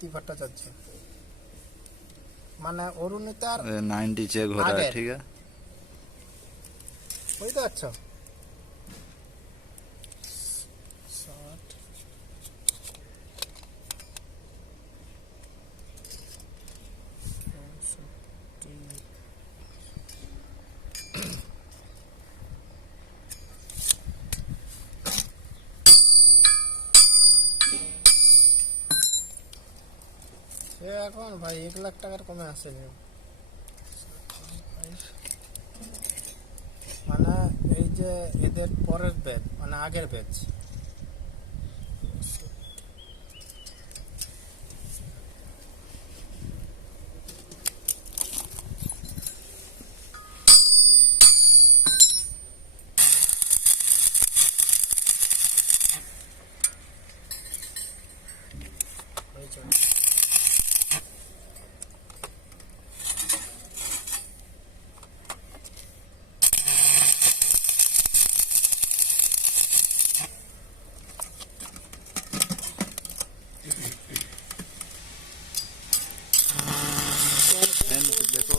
दीप्ति भट्टाचार्य माने अरुणितार 90 चेक हो रहा है, ठीक है वही तो। अच्छा এখন ভাই 1 লাখ টাকার কমে আসেনি মানে এই যে এদের পরের ব্যাচ মানে আগের ব্যাচ देखो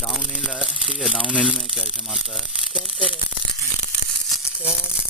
डाउन हिल है, ठीक है, डाउन हिल में कैसे मारता है। कौन करो कौन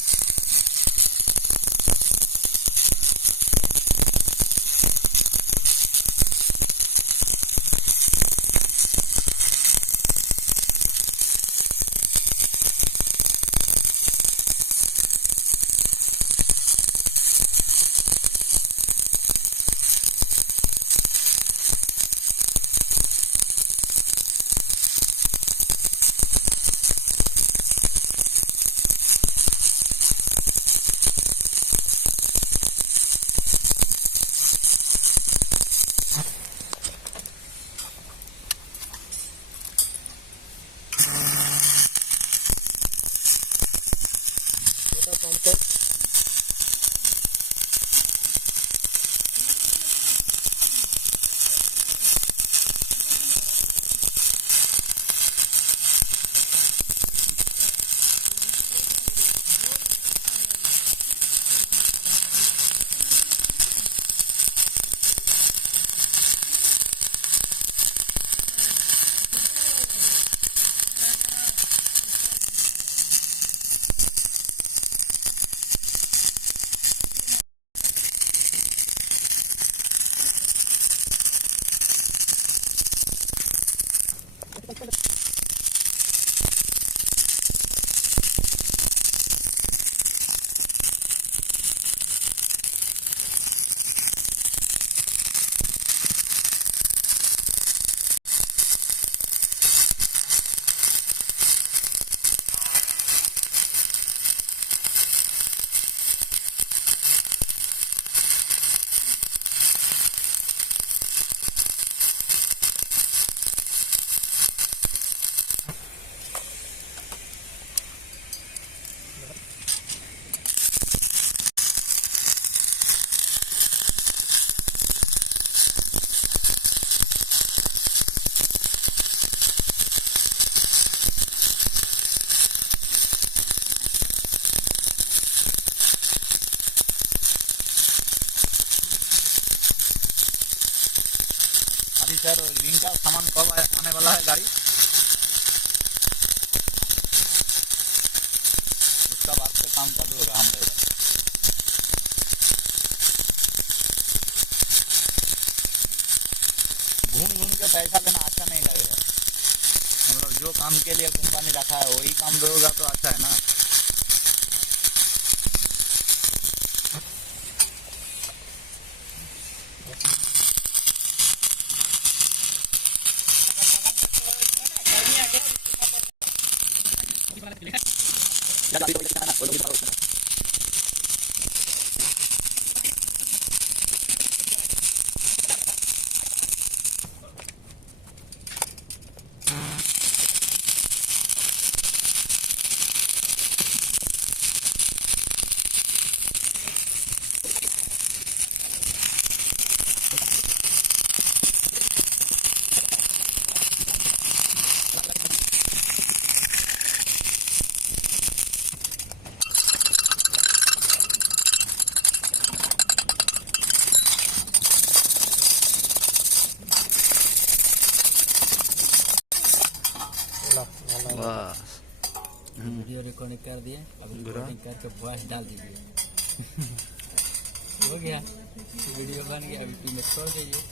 सर रिंग का सामान कब आने वाला है गाड़ी? उसका बाद से काम चालू होगा हम लोग। घूम घूम के पैसा लेना अच्छा नहीं लगेगा। हम लोग जो काम के लिए कंपनी रखा है वही काम दोगा तो अच्छा है ना। बस वीडियो रिकॉर्डिंग कर दिए, अब रिकॉर्डिंग करके वॉइस डाल दीजिए। हो गया, वीडियो बन गया, अभी में छोड़ दीजिए।